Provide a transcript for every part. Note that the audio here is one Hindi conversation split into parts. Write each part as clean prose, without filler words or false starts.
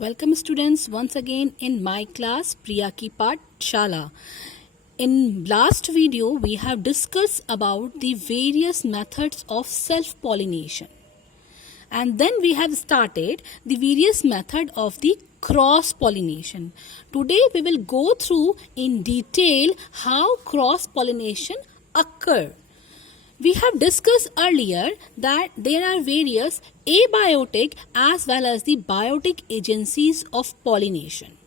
Welcome students once again in my class Priya Ki Pathshala. In last video we have discussed about the various methods of self-pollination. And then we have started the various method of the cross-pollination. Today we will go through in detail how cross-pollination occurs. We have discussed earlier that there are various abiotic as well as the biotic agencies of pollination,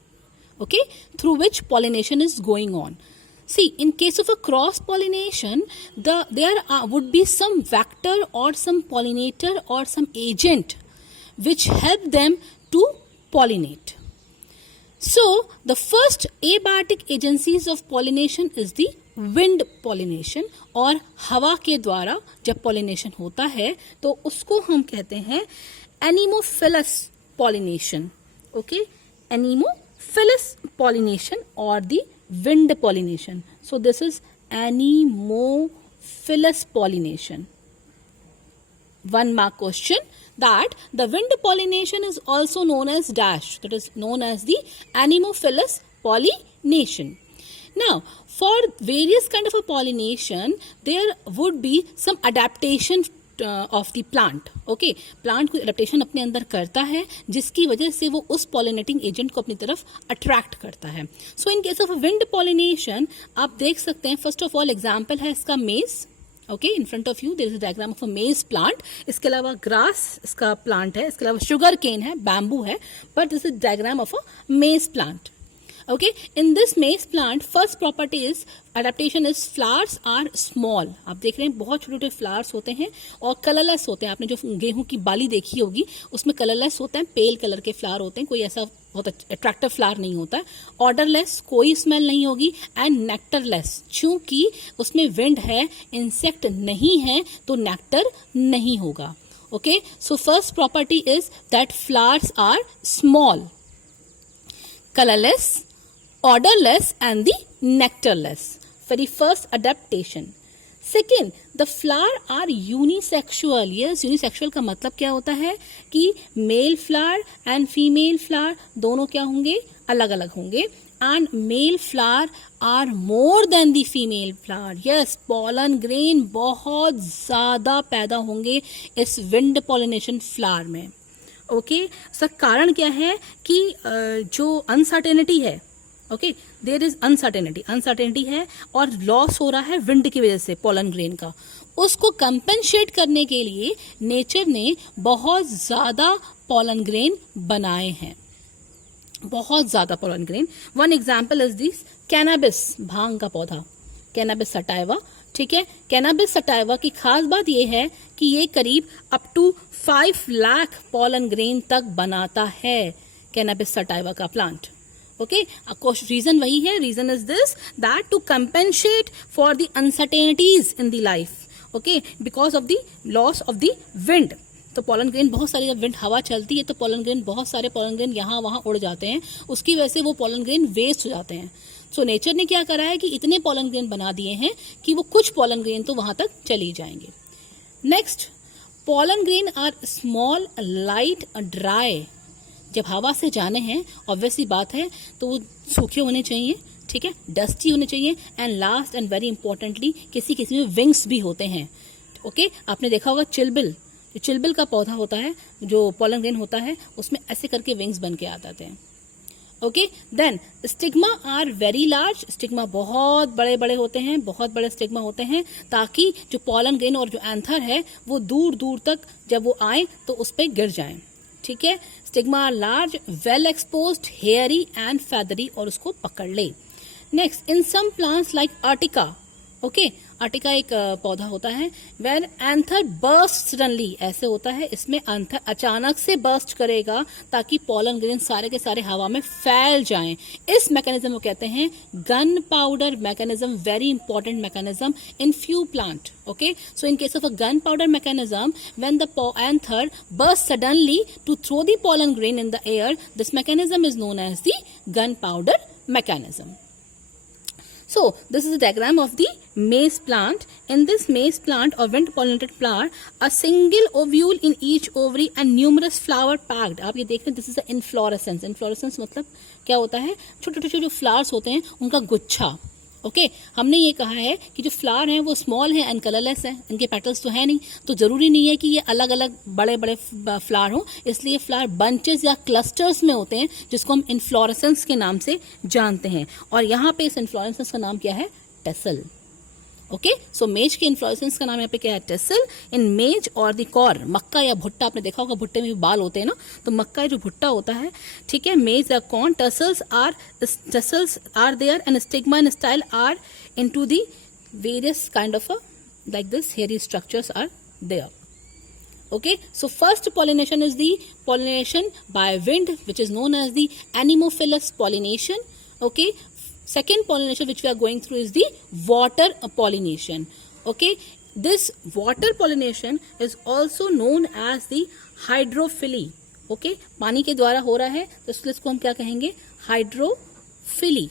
okay, through which pollination is going on. See, in case of a cross pollination, there would be some vector or some pollinator or some agent which help them to pollinate. So, the first abiotic agencies of pollination is the wind pollination, और हवा के द्वारा जब पॉलिनेशन होता है तो उसको हम कहते हैं anemophilous pollination. Okay, anemophilous pollination और the wind pollination. So this is anemophilous pollination. One mark question, that the wind pollination is also known as dash, that is known as the anemophilous pollination. Now, for various kind of a pollination, there would be some adaptation of the plant. Okay, plant कोई adaptation अपने अंदर करता है जिसकी वजह से वो उस pollinating agent को अपनी तरफ attract करता है. So in case of a wind pollination, आप देख सकते हैं, first of all example है इसका maize. Okay, in front of you there is a diagram of a maize plant. इसके अलावा ग्रास इसका प्लांट है, इसके अलावा शुगर केन है, बैम्बू है, but this is diagram of a maize plant. Okay, in this maize plant, first property is adaptation is flowers are small. आप देख रहे हैं बहुत छोटे छोटे फ्लावर्स होते हैं और कलरलेस होते हैं. आपने जो गेहूं की बाली देखी होगी उसमें कलरलेस होते हैं, पेल कलर के फ्लावर होते हैं, कोई ऐसा बहुत अट्रैक्टिव फ्लावर नहीं होता है. ऑर्डरलेस, कोई स्मेल नहीं होगी, एंड नेक्टरलेस, चूंकि उसमें विंड है, इंसेक्ट नहीं है तो नेक्टर नहीं होगा. Okay, so first property is that flowers are small, colorless, orderless and the nectarless. Very first adaptation. Second, the flower are unisexual. Yes, unisexual का मतलब क्या होता है कि male flower and female flower दोनों क्या होंगे, अलग अलग होंगे, and male flower are more than the female flower. Yes, pollen grain बहुत ज़्यादा पैदा होंगे इस wind pollination flower में. ओके, इसका कारण क्या है कि जो अनसर्टेनिटी है, ओके, देयर इज अनसर्टेनिटी है और लॉस हो रहा है विंड की वजह से पॉलन ग्रेन का. उसको कंपेंसेट करने के लिए नेचर ने बहुत ज़्यादा पॉलन ग्रेन बनाए हैं, बहुत ज़्यादा pollen grain. One example is this cannabis, भांग का पौधा, कैनाबिस सटाइवा. ठीक है, कैनाबिस सटाइवा की खास बात यह है कि ये करीब up to 5 lakh pollen grain तक बनाता है, कैनाबिस सटाइवा का प्लांट. ओके, ऑफकोर्स रीजन वही है, reason is this that to compensate for the uncertainties in the life. Okay, because of the loss of the wind. तो पॉलन ग्रेन बहुत सारी, जब विंड हवा चलती है तो पॉलन ग्रेन, बहुत सारे पॉलन ग्रेन यहाँ वहाँ उड़ जाते हैं, उसकी वजह से वो पॉलन ग्रेन वेस्ट हो जाते हैं. सो नेचर ने क्या करा है कि इतने पॉलन ग्रेन बना दिए हैं कि वो कुछ पॉलन ग्रेन तो वहां तक चली जाएंगे. Next, pollen grain are small, light, dry. जब हवा से जाने हैं, ऑब्वियसली बात है, तो वो सूखे होने चाहिए, ठीक है, डस्टी होने चाहिए, and last and very importantly किसी किसी में विंग्स भी होते हैं. ओके, आपने देखा होगा चिलबिल, जो चिलबिल का पौधा होता है, जो पॉलन ग्रेन होता है, उसमें ऐसे करके विंग्स बन के आ जाते हैं. Okay, then stigma are very large. Stigma बहुत बड़े बड़े होते हैं, बहुत बड़े स्टिग्मा होते हैं, ताकि जो पॉलन ग्रेन और जो एंथर है वो दूर दूर तक जब वो आए तो उस पर गिर जाएं. ठीक है, stigma are large, well exposed, hairy and feathery, और उसको पकड़ ले. Next, in some plants like Urtica. Okay, Urtica एक पौधा होता है, वेन एंथर बर्स्ट सडनली, ऐसे होता है, इसमें एंथर अचानक से बर्स्ट करेगा ताकि पॉलन ग्रेन सारे के सारे हवा में फैल जाएं. इस मैकेनिज्म को कहते हैं gun powder mechanism. Very important mechanism in few plant. Okay, so in case of a gun powder mechanism, when the anther burst suddenly to throw the pollen grain in the air, this mechanism is known as the gun powder mechanism. So this is the diagram of the maize plant. In this maize plant or wind pollinated flower, a single ovule in each ovary and numerous flower packed. आप ये देख रहे हैं, this is the inflorescence. Inflorescence मतलब क्या होता है, छोटे छोटे जो फ्लावर्स होते हैं उनका गुच्छा. ओके हमने ये कहा है कि जो फ्लावर हैं वो स्मॉल हैं एंड कलरलेस हैं, इनके पेटल्स तो है नहीं, तो जरूरी नहीं है कि ये अलग अलग बड़े बड़े फ्लावर हों, इसलिए फ्लावर बंचेस या क्लस्टर्स में होते हैं जिसको हम इन्फ्लोरेसेंस के नाम से जानते हैं. और यहाँ पे इस इन्फ्लोरेसेंस का नाम क्या है, टेसल. ओके सो मेज के इन्फ्लोरेसेंस का नाम यहाँ पे क्या है, टेसल. इन मेज और द कॉर, मक्का या भुट्टा, आपने देखा होगा भुट्टे में भी बाल होते हैं ना, तो मक्का जो भुट्टा होता है, ठीक है, मेज या corn, tassels are there and stigma and style are into the various kind of like this hairy structures are there. Okay, so first pollination is the pollination by wind, which is known as the anemophilous pollination. Okay, second pollination which we are going through is the water pollination. Okay, this water pollination is also known as the hydrophily. Okay, पानी के द्वारा हो रहा है तो इसको हम क्या कहेंगे, हाइड्रोफिली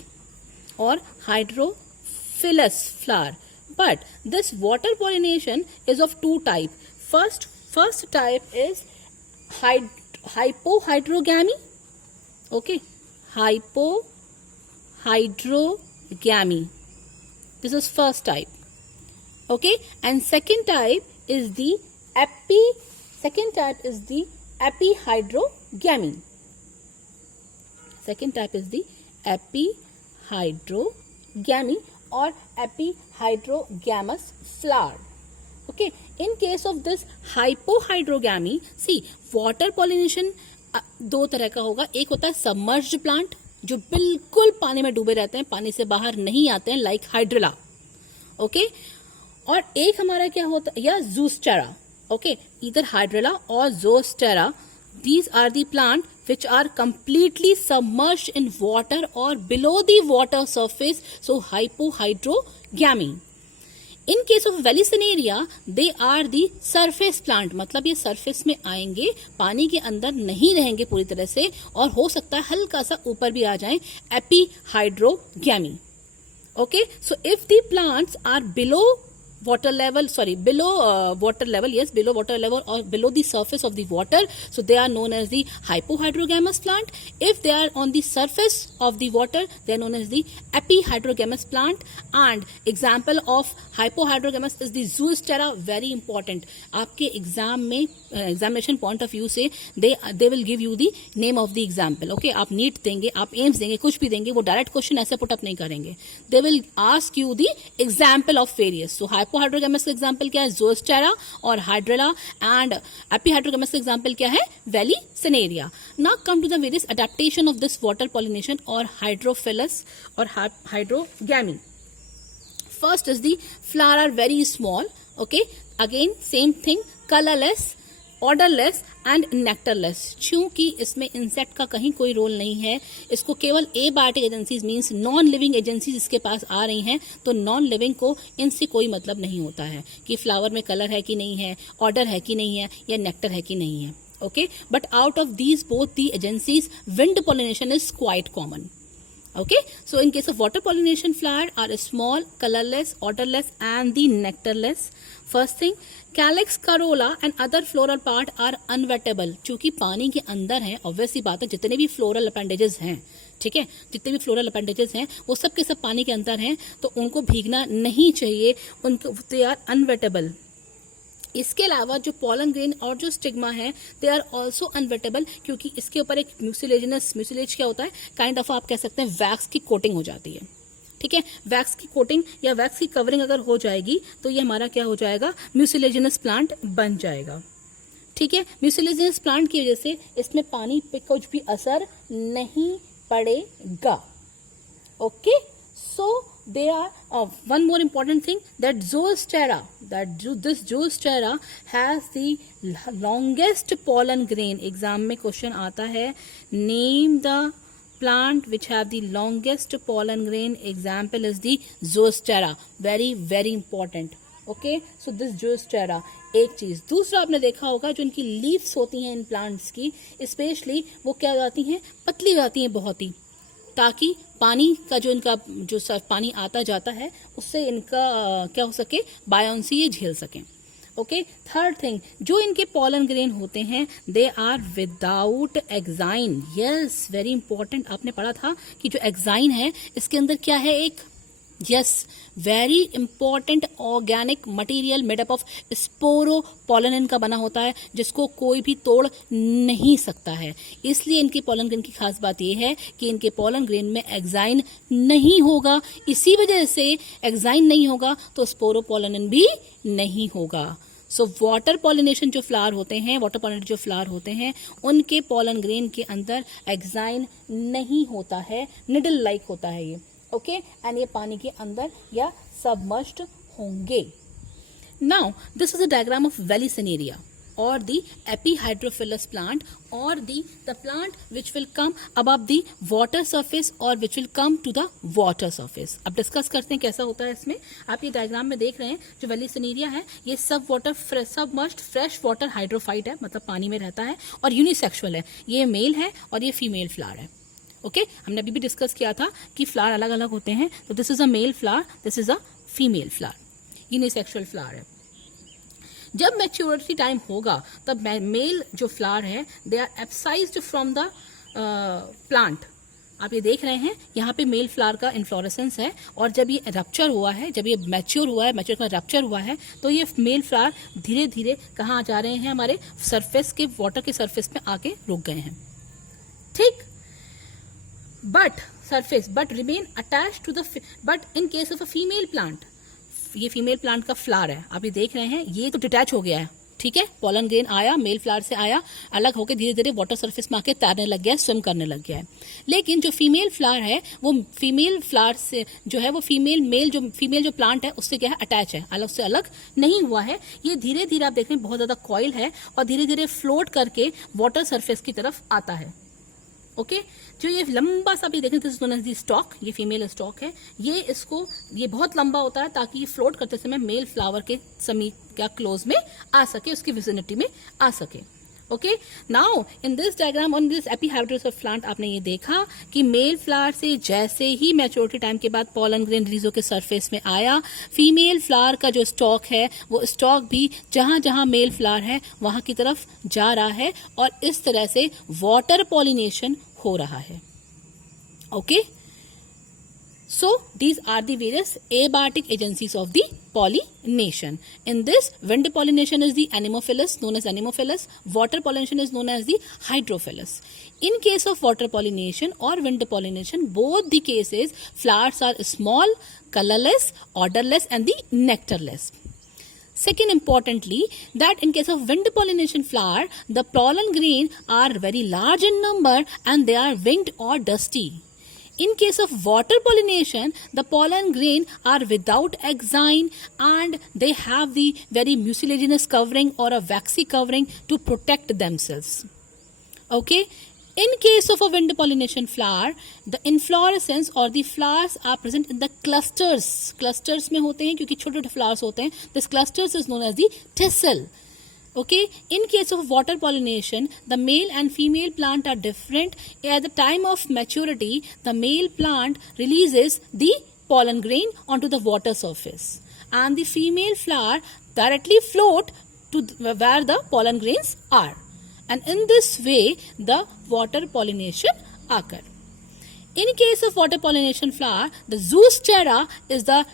और hydrophilous flower. But this water pollination is of two type. First type is hypohydrogamy. Okay, hypohydrogamy. This is first type. Okay, and second type is the epihydrogamy. Second type is the epihydrogamy or epihydrogamous flower. Okay, in case of this hypohydrogamy, see water pollination दो तरह का होगा. एक होता है submerged plant जो बिल्कुल पानी में डूबे रहते हैं, पानी से बाहर नहीं आते हैं, like hydrilla. Okay, और एक हमारा क्या होता है, या zoostera. Okay, either hydrilla or zoostera. These are the plant which are completely submerged in water or below the water surface, so hypohydrogamy. In case of Vallisneria, they are the surface plant, मतलब ये surface में आएंगे, पानी के अंदर नहीं रहेंगे पूरी तरह से, और हो सकता है हल्का सा ऊपर भी आ जाएं, epihydrogamy. Okay, so if the plants are below water level or below the surface of the water, so they are known as the hypohydrogamous plant. If they are on the surface of the water, they are known as the epihydrogamous plant. And example of hypohydrogamous is the zoostera. Very important, आपके एग्जाम में एग्जामिनेशन पॉइंट ऑफ व्यू से they will give you the name of the example. Okay, आप नीट देंगे, आप एम्स देंगे, कुछ भी देंगे, वो डायरेक्ट क्वेश्चन ऐसे पुट अप नहीं करेंगे. They will ask you the example of various. So hypohydrogamous का एग्जाम्पल क्या है, zoostera और hydrilla, and epihydrogamous का एग्जाम्पल क्या है, Vallisneria. Now come to the various adaptation of this water pollination or hydrophilus or hydrogamy. First is the flower are very small. Okay, again same thing, colorless, odourless and nectarless. क्योंकि इसमें इंसेक्ट का कहीं कोई रोल नहीं है, इसको केवल abiotic agencies means non living agencies इसके पास आ रही हैं, तो नॉन लिविंग को इनसे कोई मतलब नहीं होता है कि फ्लावर में कलर है कि नहीं है, ऑर्डर है कि नहीं है, या नेक्टर है कि नहीं है. Okay, but out of these both the agencies wind pollination is quite common. Okay, so in case of water pollination, flower are small, colorless, odorless and the nectarless. First thing, calyx, corolla and other floral part are unwettable. चूंकि पानी के अंदर है, obvious सी बात है, जितने भी floral appendages हैं, ठीक है, जितने भी फ्लोरल अपेंडेजेस हैं वो सब के सब पानी के अंदर हैं, तो उनको भीगना नहीं चाहिए, उनको दे आर अनवेटेबल. इसके अलावा जो पॉलन ग्रेन और जो स्टिग्मा है दे आर ऑल्सो अनवेटेबल, क्योंकि इसके ऊपर एक म्यूसिलेज क्या होता है, काइंड ऑफ आप कह सकते हैं वैक्स की कोटिंग हो जाती है. ठीक है, वैक्स की कोटिंग या वैक्स की कवरिंग अगर हो जाएगी तो ये हमारा क्या हो जाएगा, म्यूसिलेजिनस प्लांट बन जाएगा. ठीक है, म्यूसिलेजिनस प्लांट की वजह से इसमें पानी पे कुछ भी असर नहीं पड़ेगा. Okay, so there are one more important thing, that zoostera, this zoostera has the longest pollen grain. Exam में क्वेश्चन आता है, name the plant which have the longest pollen grain. Example is the zoostera. very important. Okay, so this zoostera एक चीज. दूसरा आपने देखा होगा जो इनकी लीव्स होती हैं इन प्लांट्स की, स्पेशली वो क्या जाती हैं, पतली जाती हैं बहुत ही. ताकि पानी का जो इनका जो पानी आता जाता है उससे इनका क्या हो सके, बायोंसी ये झेल सकें। ओके, थर्ड थिंग, जो इनके पॉलन ग्रेन होते हैं they are without exine. Yes, very important, आपने पढ़ा था कि जो एक्साइन है इसके अंदर क्या है, एक yes very important organic material made up of sporopollenin का बना होता है, जिसको कोई भी तोड़ नहीं सकता है। इसलिए इनके पॉलन ग्रेन की खास बात यह है कि इनके पॉलन ग्रेन में एक्साइन नहीं होगा। इसी वजह से एक्साइन नहीं होगा तो स्पोरोपोलेनिन भी नहीं होगा। सो वाटर पॉलिनेशन जो फ्लावर होते हैं, वाटर पॉलिनेटेड जो फ्लावर होते हैं, उनके पॉलन ग्रेन के अंदर एक्साइन नहीं होता है, निडल लाइक होता है ये। ओके, एंड ये पानी के अंदर या सबमर्ज्ड होंगे। Now this is a diagram of Vallisneria or the epihydrophilous plant or the plant which will come above the water surface or which will come to the water surface। अब डिस्कस करते हैं कैसा होता है इसमें। आप ये डायग्राम में देख रहे हैं जो वेलिसिनेरिया है ये सबमर्ज्ड फ्रेश वाटर हाइड्रोफाइट है, मतलब पानी में रहता है और यूनिसेक्सुअल है। ये मेल है और ये फीमेल फ्लावर है। ओके, हमने अभी भी डिस्कस किया था कि फ्लावर अलग अलग होते हैं। तो this is a male flower, this is a female flower, unisexual flower है। जब मैच्योरिटी टाइम होगा तब मेल जो फ्लावर है they are abscised from the plant. आप ये देख रहे हैं यहाँ पे मेल फ्लावर का इन्फ्लोरेसेंस है, और जब ये रप्चर हुआ है, जब ये मैच्योर हुआ है, मैच्योर का रप्चर हुआ है, तो ये मेल फ्लावर धीरे धीरे कहाँ जा रहे हैं, हमारे सरफेस के वाटर के सरफेस पे आके रुक गए हैं। ठीक, but remain attached to the but in case of a female plant, ये फीमेल प्लांट का फ्लावर है, आप ये देख रहे हैं, ये तो डिटैच हो गया है। ठीक है, पॉलन ग्रेन आया, मेल फ्लावर से आया, अलग होकर धीरे धीरे वाटर सरफेस में आके तैरने लग गया है, स्विम करने लग गया है। लेकिन जो फीमेल फ्लावर है वो फीमेल फ्लावर से जो है वो फीमेल जो प्लांट है उससे क्या है, अटैच है, अलग से अलग नहीं हुआ है। ये धीरे धीरे आप देख रहे हैं बहुत ज्यादा कॉइल है और धीरे धीरे फ्लोट करके वाटर सरफेस की तरफ आता है। ओके, जो ये लंबा सा भी देखें तो स्टॉक, ये फीमेल स्टॉक है, ये बहुत लंबा होता है ताकि ये फ्लोट करते समय मेल फ्लावर के समीप या क्लोज में आ सके, उसकी विसिनिटी में आ सके। Okay, now in this diagram on this epihydrous plant आपने ये देखा कि मेल फ्लावर से जैसे ही मैच्योरिटी टाइम के बाद पॉलन ग्रेन रिलीज होकर सरफेस में आया, फीमेल फ्लावर का जो स्टॉक है वो स्टॉक भी जहां जहां मेल फ्लावर है वहां की तरफ जा रहा है और इस तरह से वाटर पॉलिनेशन हो रहा है। Okay, so these are the various abiotic agencies of the pollination. In this, wind pollination is the anemophilous, known as anemophilous. Water pollination is known as the hydrophilous. In case of water pollination or wind pollination, both the cases flowers are small, colorless, odorless and the nectarless. Second, importantly, that in case of wind pollination flower, the pollen grain are very large in number and they are winged or dusty. In case of water pollination, the pollen grain are without exine and they have the very mucilaginous covering or a waxy covering to protect themselves. Okay. In case of a wind pollination flower, the inflorescence or the flowers are present in the clusters. Clusters में होते हैं क्योंकि छोटे छोटे flowers होते हैं. This clusters is known as the tassel. Okay. In case of water pollination, the male and female plant are different. At the time of maturity, the male plant releases the pollen grain onto the water surface, and the female flower directly float to where the pollen grains are. And in this way, the water pollination occur. In case of water pollination flower, the Zoosphaera is the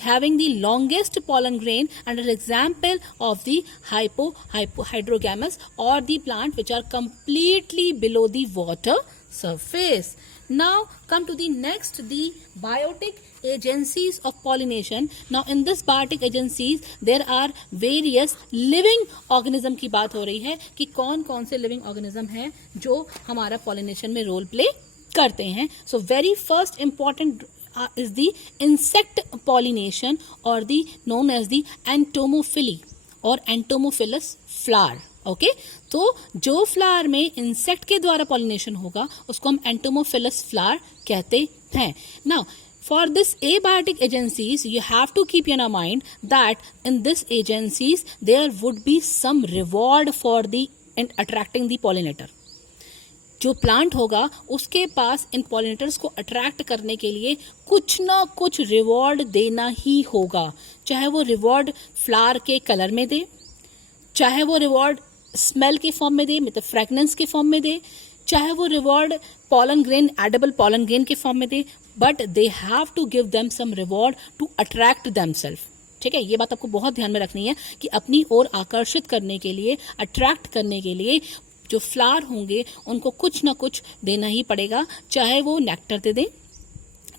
having the longest pollen grain and an example of the hydrogamous or the plant which are completely below the water surface. Now come to the next, the biotic agencies of pollination. Now in this biotic agencies there are various living organism की बात हो रही है कि कौन कौन से living organism हैं जो हमारा pollination में role play करते हैं. So very first important is the insect pollination or the known as the entomophily or entomophilous flower. Okay, तो जो फ्लावर में इंसेक्ट के द्वारा पॉलिनेशन होगा उसको हम एंटोमोफिलस फ्लावर कहते हैं. Now for this abiotic agencies you have to keep in mind that in this agencies there would be some reward for the attracting the pollinator. जो प्लांट होगा उसके पास इन पॉलिनेटर्स को अट्रैक्ट करने के लिए कुछ ना कुछ रिवॉर्ड देना ही होगा, चाहे वो रिवॉर्ड फ्लावर के कलर में दे, चाहे वो रिवॉर्ड स्मेल के फॉर्म में दे, मतलब फ्रेगनेंस के फॉर्म में दे, चाहे वो reward pollen grain, edible pollen grain के फॉर्म में दे, but they have to give them some reward to attract themself. ठीक है, ये बात आपको बहुत ध्यान में रखनी है कि अपनी ओर आकर्षित करने के लिए, अट्रैक्ट करने के लिए जो फ्लावर होंगे उनको कुछ ना कुछ देना ही पड़ेगा, चाहे वो नेक्टर दे दें,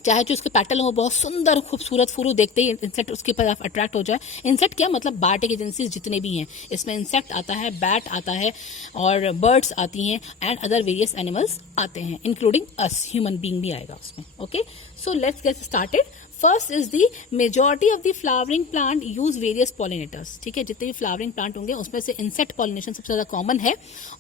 चाहे जो उसके पेटल हो बहुत सुंदर खूबसूरत फूल देखते ही इंसेक्ट उसके पर अट्रैक्ट हो जाए। इंसेक्ट क्या मतलब बायोटिक एजेंसीज जितने भी हैं, इसमें इंसेक्ट आता है, बैट आता है और बर्ड्स आती हैं एंड अदर वेरियस एनिमल्स आते हैं, इंक्लूडिंग अस, ह्यूमन बीइंग भी आएगा उसमें। Okay, so let's get started. First is the majority of the flowering plant use various pollinators. ठीक है, जितने भी फ्लावरिंग प्लांट होंगे उसमें से इंसेक्ट पॉलिनेशन सबसे ज्यादा कॉमन है,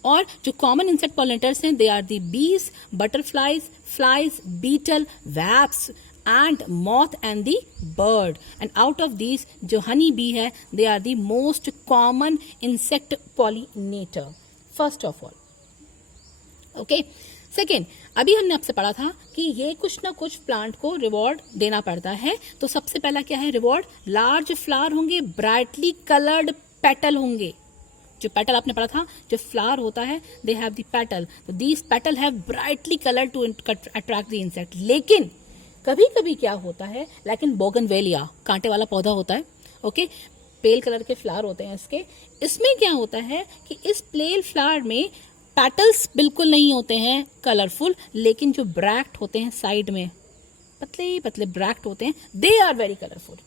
और जो कॉमन इंसेक्ट पॉलिनेटर्स हैं they are the bees, butterflies, flies, beetle, wasps and moth and the bird. And out of these जो हनी बी है they are the most common insect pollinator first of all. Okay, second, अभी हमने आपसे पढ़ा था कि ये कुछ ना कुछ प्लांट को रिवॉर्ड देना पड़ता है। तो सबसे पहला क्या है रिवॉर्ड? लार्ज फ्लावर होंगे, ब्राइटली कलर्ड पेटल होंगे। जो पेटल आपने पढ़ा था, जो फ्लावर होता है दे हैव द पेटल, तो these petal have brightly coloured to attract the insect. लेकिन कभी कभी क्या होता है, लेकिन बोगनवेलिया कांटे वाला पौधा होता है, ओके, पेल कलर के फ्लावर होते हैं इसके। इसमें क्या होता है कि इस पेल फ्लावर में पेटल्स बिल्कुल नहीं होते हैं कलरफुल, लेकिन जो ब्रैक्ट होते हैं साइड में पतले पतले ब्रैक्ट होते हैं, they are very colourful.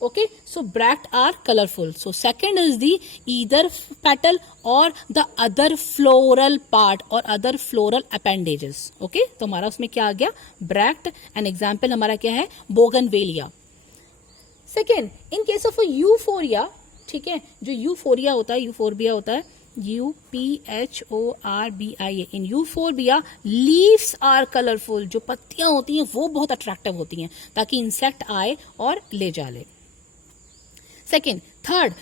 Okay, so bract are colourful. So second is the either petal or the other floral part or other floral appendages. Okay, तो हमारा उसमें क्या आ गया? ब्रैक्ट। एन एग्जाम्पल हमारा क्या है? Bougainvillea. Second, in case of euphoria, ठीक है, जो यूफोरिया होता है, यूफोरबिया होता है, UPHORBIA, in euphorbia leaves are colourful. जो पत्तियां होती हैं वो बहुत अट्रैक्टिव होती हैं ताकि इंसेक्ट आए और ले जा ले। सेकेंड, थर्ड,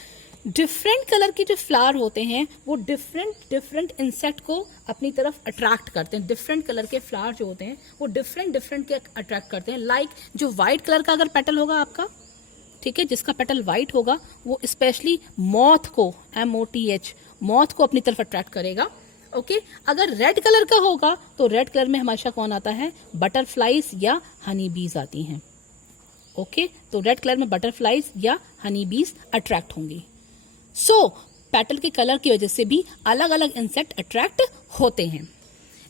डिफरेंट कलर के जो फ्लावर होते हैं वो डिफरेंट इंसेक्ट को अपनी तरफ अट्रैक्ट करते हैं। डिफरेंट कलर के फ्लावर जो होते हैं वो डिफरेंट के अट्रैक्ट करते हैं। लाइक जो व्हाइट कलर का अगर पेटल होगा आपका, ठीक है, जिसका पेटल व्हाइट होगा वो स्पेशली मॉथ को, MOTH, मॉथ को अपनी तरफ अट्रैक्ट करेगा। ओके, अगर रेड कलर का होगा तो रेड कलर में हमेशा कौन आता है? बटरफ्लाइज या हनी बीज आती हैं। ओके, तो रेड कलर में बटरफ्लाइज या हनी बीज अट्रैक्ट होंगी। सो पेटल के कलर की वजह से भी अलग अलग इंसेक्ट अट्रैक्ट होते हैं।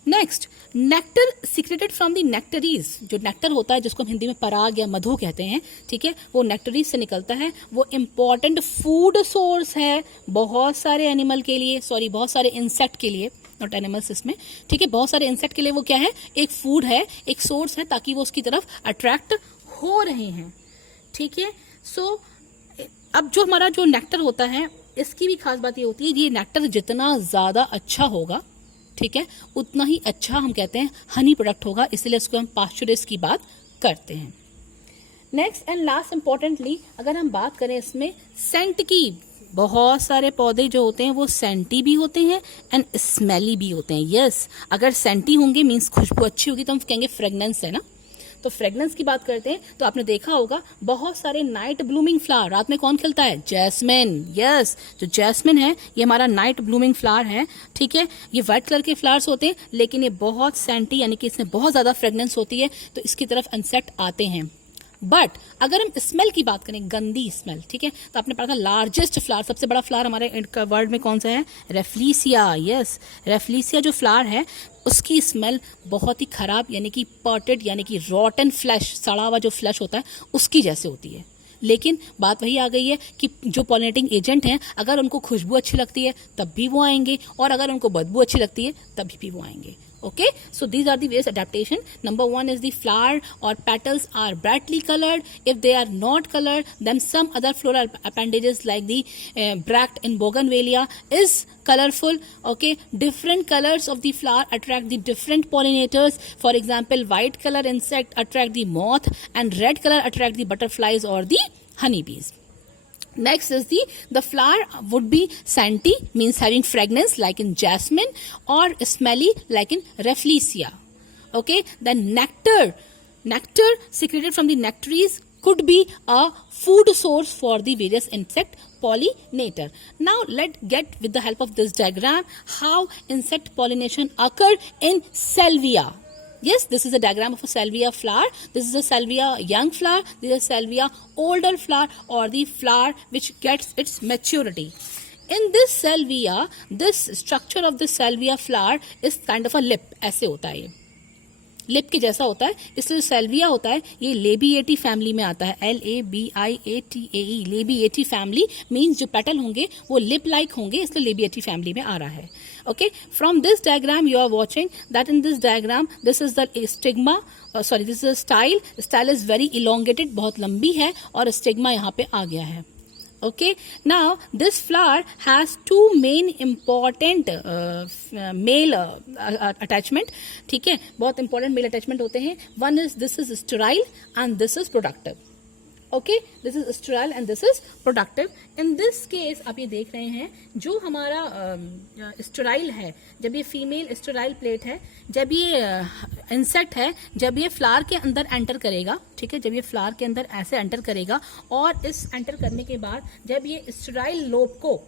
Next, nectar secreted from the nectaries. जो नेक्टर होता है जिसको हम हिंदी में पराग या मधु कहते हैं, ठीक है, वो नेक्टरीज से निकलता है। वो इंपॉर्टेंट फूड सोर्स है बहुत सारे एनिमल के लिए, सॉरी बहुत सारे इंसेक्ट के लिए, नॉट एनिमल्स इसमें, ठीक है, बहुत सारे इंसेक्ट के लिए वो क्या है? एक फूड है, एक सोर्स है, ताकि वो उसकी तरफ अट्रैक्ट हो रहे हैं। ठीक है, सो अब जो हमारा जो नेक्टर होता है इसकी भी खास बात ये होती है, ये नेक्टर जितना ज्यादा अच्छा होगा, ठीक है, उतना ही अच्छा हम कहते हैं हनी प्रोडक्ट होगा, इसलिए इसको हम पास्चुरेस की बात करते हैं। नेक्स्ट एंड लास्ट इंपॉर्टेंटली, अगर हम बात करें इसमें सेंट की, बहुत सारे पौधे जो होते हैं वो सेंटी भी होते हैं एंड स्मेली भी होते हैं। यस, अगर सेंटी होंगे मीन्स खुशबू अच्छी होगी तो हम कहेंगे फ्रेगनेंस है ना। तो फ्रेगनेंस की बात करते हैं तो आपने देखा होगा बहुत सारे नाइट ब्लूमिंग फ्लावर, रात में कौन खिलता है? जैस्मिन। यस, जो जैस्मिन है ये हमारा नाइट ब्लूमिंग फ्लावर है, ठीक है, ये व्हाइट कलर के फ्लावर्स होते हैं लेकिन ये बहुत सेंटी, यानी कि इसमें बहुत ज्यादा फ्रेगनेंस होती है, तो इसकी तरफ इंसेक्ट आते हैं। बट अगर हम स्मेल की बात करें, गंदी स्मेल, ठीक है, तो आपने पढ़ा था लार्जेस्ट फ्लावर, सबसे बड़ा फ्लावर हमारे वर्ल्ड में कौन सा है? रेफ्लिसिया। यस, रेफ्लिसिया जो फ्लावर है उसकी स्मेल बहुत ही खराब, यानी कि पर्टेड, यानी कि रॉटन फ्लैश, सड़ा हुआ जो फ्लैश होता है उसकी जैसे होती है। लेकिन बात वही आ गई है कि जो पॉलिनेटिंग एजेंट हैं अगर उनको खुशबू अच्छी लगती है तब भी वो आएंगे, और अगर उनको बदबू अच्छी लगती है तभी भी वो आएंगे। Okay, so these are the various adaptation. Number one is the flower or petals are brightly colored. If they are not colored, then some other floral appendages like the bract in Bougainvillea is colorful. Okay, different colors of the flower attract the different pollinators. For example, white color insect attract the moth and red color attract the butterflies or the honeybees. Next is the flower would be scenty, means having fragrance like in jasmine, or smelly like in rafflesia. Okay, then nectar secreted from the nectaries could be a food source for the various insect pollinator. Now let's get with the help of this diagram how insect pollination occurred in salvia. Yes, this is a diagram of a salvia flower. This is a salvia young flower. This is a salvia older flower, or the flower which gets its maturity. In this salvia, this structure of this salvia flower is kind of a lip. ऐसे होता है ये, लिप के जैसा होता है. इसलिए सेल्विया होता है ये लेबिएटी फैमिली में आता है. LABIATAE, लेबिएटी फैमिली मीन्स जो पेटल होंगे वो लिप लाइक होंगे, इसलिए लेबिएटी फैमिली में आ रहा है. Okay, from this diagram you are watching that in this diagram this is the stigma, this is a style. Style is very elongated, बहुत लंबी है, और stigma यहाँ पे आ गया है. Okay, now this flower has two main important male attachment. ठीक है, बहुत important male attachment होते हैं. One is this is sterile and this is productive. Okay, this is sterile and this is productive. In this case आप ये देख रहे हैं जो हमारा sterile है, जब ये फीमेल sterile plate है, जब ये इंसेक्ट है, जब ये फ्लावर के अंदर एंटर करेगा, ठीक है, जब ये फ्लावर के अंदर ऐसे एंटर करेगा, और इस एंटर करने के बाद जब ये स्टेराइल लोब को,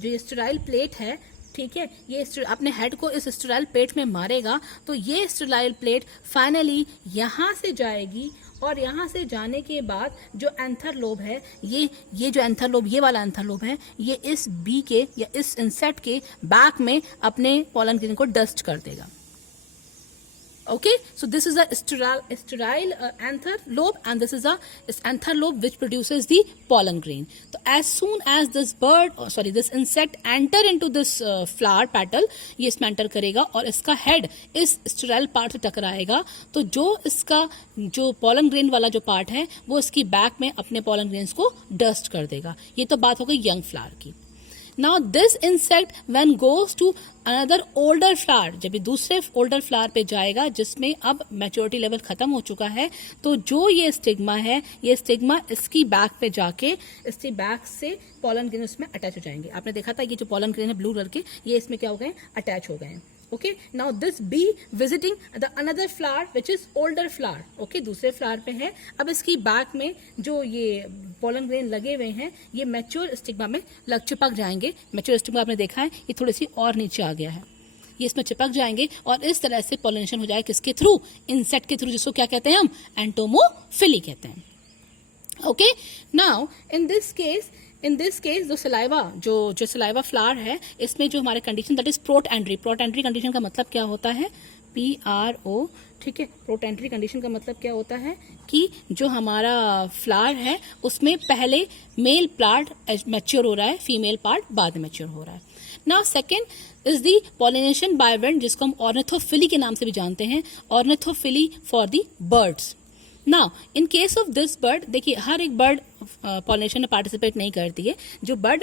जो ये स्टेराइल प्लेट है, ठीक है, ये अपने हेड को इस स्टेराइल प्लेट में मारेगा, तो ये स्टेराइल प्लेट फाइनली यहाँ से जाएगी, और यहाँ से जाने के बाद जो एंथर लोब है, ये जो एंथर लोब, ये वाला एंथर लोब है, ये इस बी के या इस इंसेक्ट के बैक में अपने पॉलन ग्रेन को डस्ट कर देगा. Okay, so this is a sterile anther lobe, and this is a anther lobe which produces the pollen grain. So as soon as this this insect enter into this flower petal, ये इसमें enter करेगा और इसका head इस sterile part से टकराएगा, तो जो इसका जो pollen grain वाला जो part है वो इसकी back में अपने pollen grains को dust कर देगा. ये तो बात हो गई young flower की. Now this insect when goes to another older flower, जब ये दूसरे older flower पे जाएगा जिसमें अब maturity level खत्म हो चुका है, तो जो ये स्टिग्मा है, ये स्टिग्मा इसकी बैक पे जाके इसकी बैक से pollen grain उसमें अटैच हो जाएंगे. आपने देखा था ये जो pollen grain है ब्लू कलर के, ये इसमें क्या हो गए, अटैच हो गए. Okay, now this bee visiting the another flower which is older flower. Okay, दूसरे फ्लावर पे है. अब इसकी बैक में जो ये pollen grain लगे हुए हैं, ये मैच्योर स्टिग्मा में चिपक जाएंगे. मैच्योर स्टिग्मा आपने देखा है, ये थोड़ी सी और नीचे आ गया है, ये इसमें चिपक जाएंगे, और इस तरह से पॉलिनेशन हो जाएगा किसके थ्रू, इंसेक्ट के थ्रू, जिसको क्या कहते हैं हम, एंटोमोफिली कहते हैं. Okay, now in this case जो सलाइवा जो सलाइवा फ्लावर है, इसमें जो हमारे कंडीशन दैट इज प्रोटएंट्री कंडीशन का मतलब क्या होता है, PRO, ठीक है, प्रोटएंट्री कंडीशन का मतलब क्या होता है कि जो हमारा फ्लावर है उसमें पहले मेल पार्ट मैच्योर हो रहा है, फीमेल पार्ट बाद में मैच्योर हो रहा है. Now second is the pollination by wind, जिसको हम ऑर्निथोफिली के नाम से भी जानते हैं, ornithophily for the birds. Now in case of this bird, देखिए हर एक बर्ड पॉलिनेशन में पार्टिसिपेट नहीं करती है. जो बर्ड